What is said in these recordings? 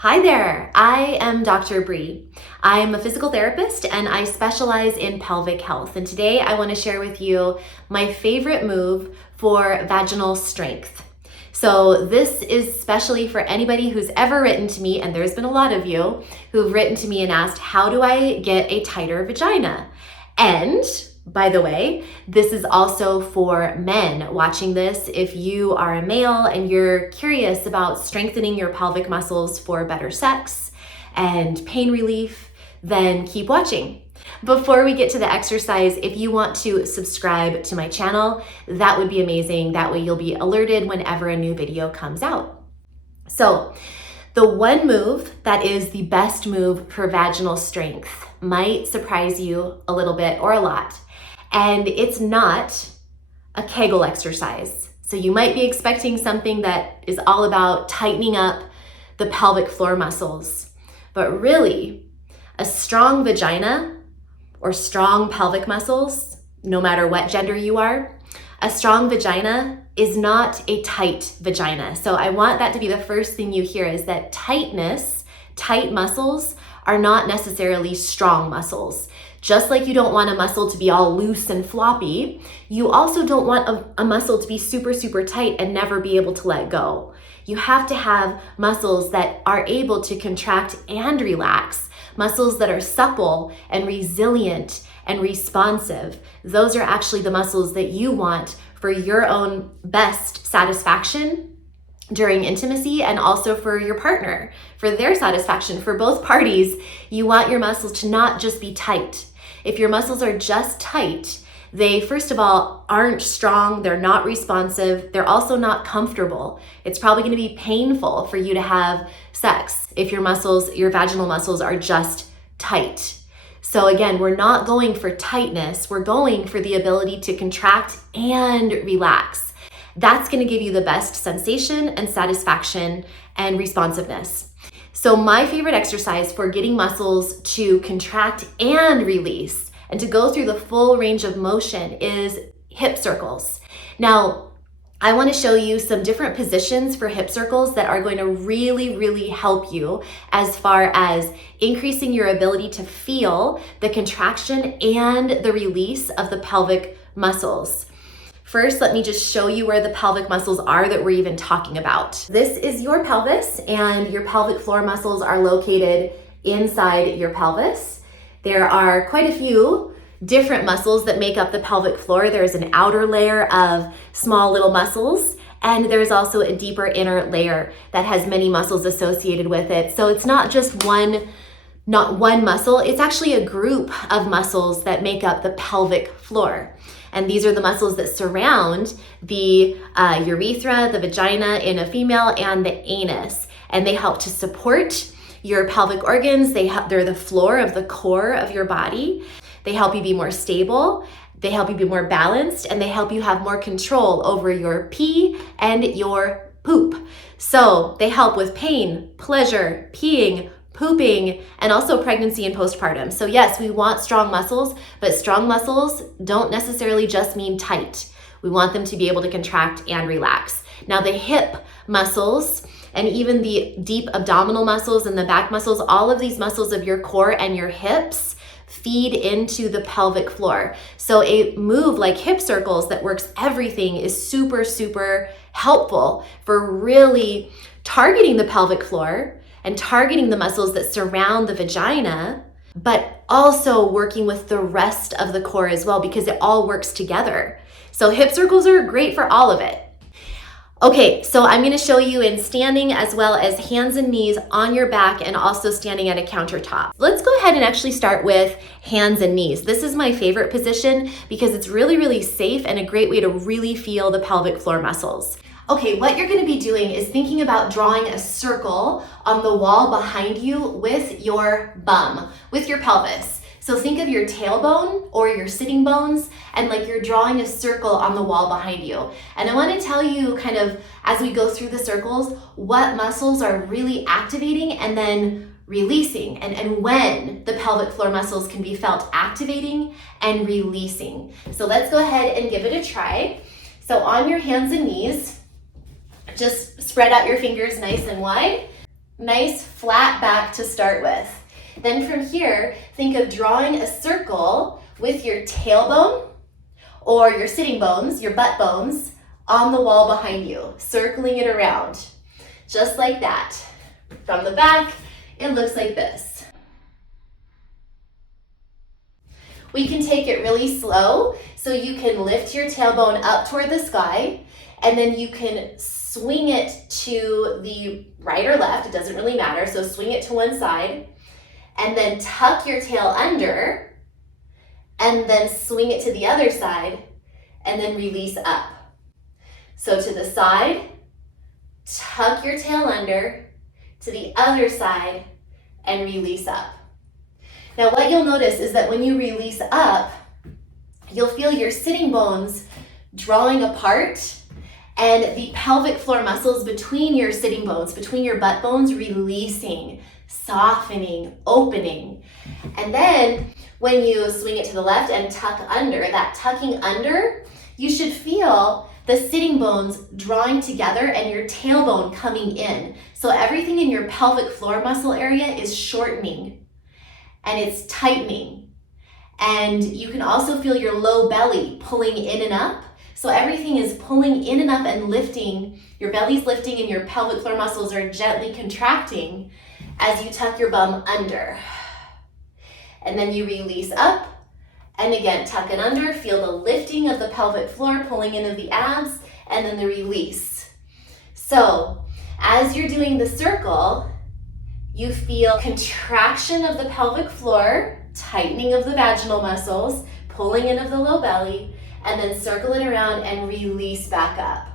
Hi there, I am Dr. Bree. I'm a physical therapist and I specialize in pelvic health. And today I want to share with you my favorite move for vaginal strength. So this is especially for anybody who's ever written to me, and there's been a lot of you who've written to me and asked, how do I get a tighter vagina? And by the way, this is also for men watching this. If you are a male and you're curious about strengthening your pelvic muscles for better sex and pain relief, then keep watching. Before we get to the exercise, if you want to subscribe to my channel, that would be amazing. That way you'll be alerted whenever a new video comes out. So, the one move that is the best move for vaginal strength might surprise you a little bit or a lot. And it's not a Kegel exercise. So you might be expecting something that is all about tightening up the pelvic floor muscles. But really, a strong vagina or strong pelvic muscles, no matter what gender you are, a strong vagina is not a tight vagina. So I want that to be the first thing you hear, is that tightness, tight muscles are not necessarily strong muscles. Just like you don't want a muscle to be all loose and floppy, you also don't want a muscle to be super, super tight and never be able to let go. You have to have muscles that are able to contract and relax, muscles that are supple and resilient and responsive. Those are actually the muscles that you want for your own best satisfaction during intimacy, and also for your partner, for their satisfaction. For both parties, you want your muscles to not just be tight. If your muscles are just tight, they, first of all, aren't strong, they're not responsive, they're also not comfortable. It's probably gonna be painful for you to have sex if your vaginal muscles are just tight. So again, we're not going for tightness, we're going for the ability to contract and relax. That's gonna give you the best sensation and satisfaction and responsiveness. So my favorite exercise for getting muscles to contract and release and to go through the full range of motion is hip circles. Now, I want to show you some different positions for hip circles that are going to really, really help you as far as increasing your ability to feel the contraction and the release of the pelvic muscles. First, let me just show you where the pelvic muscles are that we're even talking about. This is your pelvis, and your pelvic floor muscles are located inside your pelvis. There are quite a few different muscles that make up the pelvic floor. There's an outer layer of small little muscles, and there's also a deeper inner layer that has many muscles associated with it. So it's not just one muscle, it's actually a group of muscles that make up the pelvic floor. And these are the muscles that surround the urethra, the vagina in a female, and the anus. And they help to support your pelvic organs. They're the floor of the core of your body. They help you be more stable. They help you be more balanced, and they help you have more control over your pee and your poop. So they help with pain, pleasure, peeing, pooping, and also pregnancy and postpartum. So yes, we want strong muscles, but strong muscles don't necessarily just mean tight. We want them to be able to contract and relax. Now the hip muscles and even the deep abdominal muscles and the back muscles, all of these muscles of your core and your hips feed into the pelvic floor. So a move like hip circles that works everything is super, super helpful for really targeting the pelvic floor and targeting the muscles that surround the vagina, but also working with the rest of the core as well, because it all works together. So hip circles are great for all of it. Okay, so I'm gonna show you in standing as well as hands and knees on your back and also standing at a countertop. Let's go ahead and actually start with hands and knees. This is my favorite position because it's really, really safe and a great way to really feel the pelvic floor muscles. Okay, what you're gonna be doing is thinking about drawing a circle on the wall behind you with your bum, with your pelvis. So think of your tailbone or your sitting bones and like you're drawing a circle on the wall behind you. And I wanna tell you kind of, as we go through the circles, what muscles are really activating and then releasing, and when the pelvic floor muscles can be felt activating and releasing. So let's go ahead and give it a try. So on your hands and knees, just spread out your fingers nice and wide. Nice flat back to start with. Then from here, think of drawing a circle with your tailbone or your sitting bones, your butt bones, on the wall behind you, circling it around. Just like that. From the back, it looks like this. We can take it really slow, so you can lift your tailbone up toward the sky, and then you can swing it to the right or left, it doesn't really matter, so swing it to one side, and then tuck your tail under, and then swing it to the other side, and then release up. So to the side, tuck your tail under, to the other side, and release up. Now what you'll notice is that when you release up, you'll feel your sitting bones drawing apart and the pelvic floor muscles between your sitting bones, between your butt bones, releasing, softening, opening. And then when you swing it to the left and tuck under, that tucking under, you should feel the sitting bones drawing together and your tailbone coming in. So everything in your pelvic floor muscle area is shortening and it's tightening. And you can also feel your low belly pulling in and up. So everything is pulling in and up and lifting. Your belly's lifting and your pelvic floor muscles are gently contracting as you tuck your bum under. And then you release up. And again, tuck it under, feel the lifting of the pelvic floor, pulling into the abs, and then the release. So as you're doing the circle, you feel contraction of the pelvic floor, tightening of the vaginal muscles, pulling in of the low belly, and then circle it around and release back up.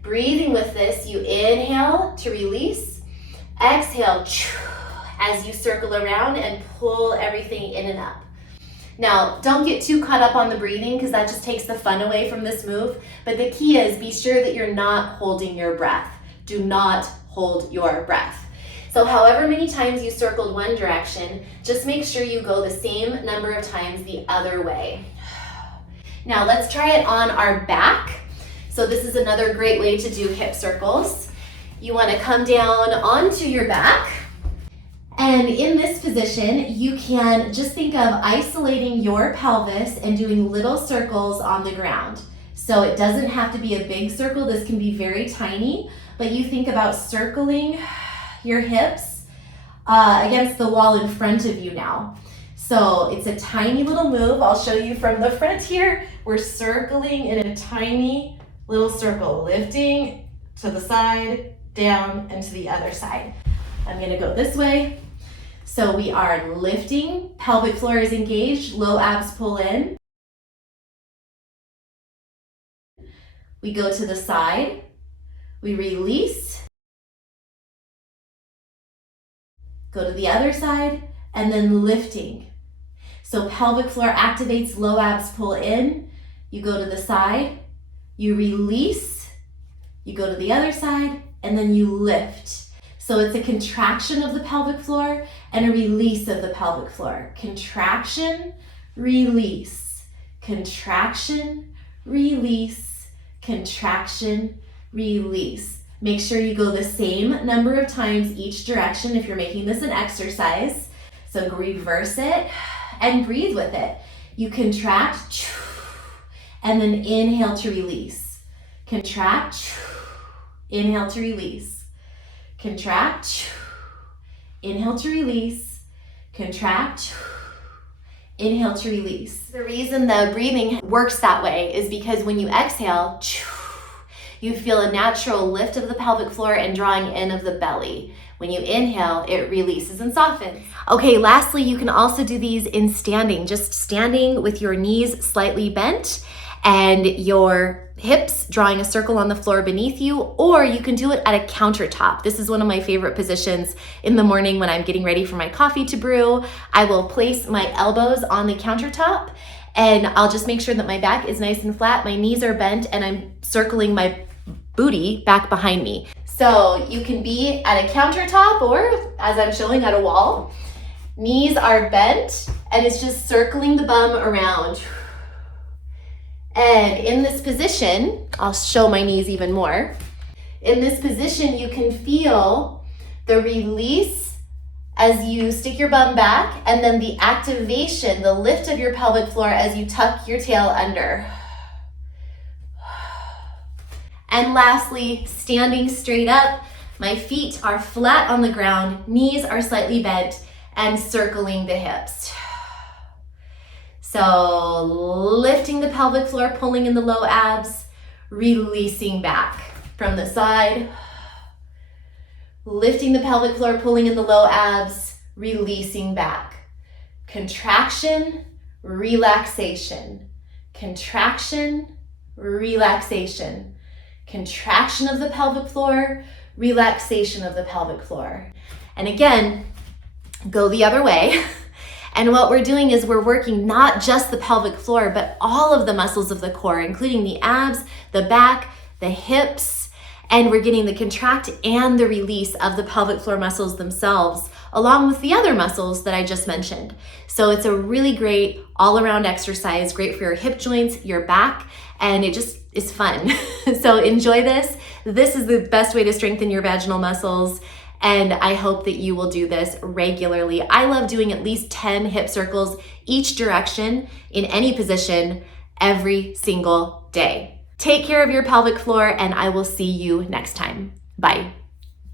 Breathing with this, you inhale to release, exhale as you circle around and pull everything in and up. Now, don't get too caught up on the breathing because that just takes the fun away from this move. But the key is be sure that you're not holding your breath. Do not hold your breath. So however many times you circled one direction, just make sure you go the same number of times the other way. Now let's try it on our back. So this is another great way to do hip circles. You want to come down onto your back. And in this position, you can just think of isolating your pelvis and doing little circles on the ground. So it doesn't have to be a big circle. This can be very tiny, but you think about circling your hips against the wall in front of you now. So it's a tiny little move. I'll show you from the front here. We're circling in a tiny little circle, lifting to the side, down, and to the other side. I'm gonna go this way. So we are lifting, pelvic floor is engaged, low abs pull in. We go to the side, we release, go to the other side, and then lifting. So pelvic floor activates, low abs pull in, you go to the side, you release, you go to the other side, and then you lift. So it's a contraction of the pelvic floor and a release of the pelvic floor. Contraction, release, contraction, release, contraction, release. Make sure you go the same number of times each direction if you're making this an exercise. So reverse it and breathe with it. You contract and then inhale to release. Contract, inhale to release. Contract, inhale to release, contract, inhale to release. The reason the breathing works that way is because when you exhale, you feel a natural lift of the pelvic floor and drawing in of the belly. When you inhale, it releases and softens. Okay, lastly, you can also do these in standing, just standing with your knees slightly bent and your hips drawing a circle on the floor beneath you, or you can do it at a countertop. This is one of my favorite positions in the morning when I'm getting ready for my coffee to brew. I will place my elbows on the countertop and I'll just make sure that my back is nice and flat, my knees are bent, and I'm circling my booty back behind me. So you can be at a countertop or, as I'm showing, at a wall. Knees are bent and it's just circling the bum around. And in this position, I'll show my knees even more. In this position, you can feel The release as you stick your bum back, and then the activation, the lift of your pelvic floor as you tuck your tail under. And lastly, standing straight up. My feet are flat on the ground, knees are slightly bent, and circling the hips. So lifting the pelvic floor, pulling in the low abs, releasing back from the side. Lifting the pelvic floor, pulling in the low abs, releasing back. Contraction, relaxation. Contraction, relaxation. Contraction of the pelvic floor, relaxation of the pelvic floor. And again, go the other way. And what we're doing is we're working not just the pelvic floor, but all of the muscles of the core, including the abs, the back, the hips, and we're getting the contract and the release of the pelvic floor muscles themselves, along with the other muscles that I just mentioned. So it's a really great all-around exercise, great for your hip joints, your back, and it just is fun. So enjoy this. This is the best way to strengthen your vaginal muscles, and I hope that you will do this regularly. I love doing at least 10 hip circles each direction in any position every single day. Take care of your pelvic floor, and I will see you next time. Bye.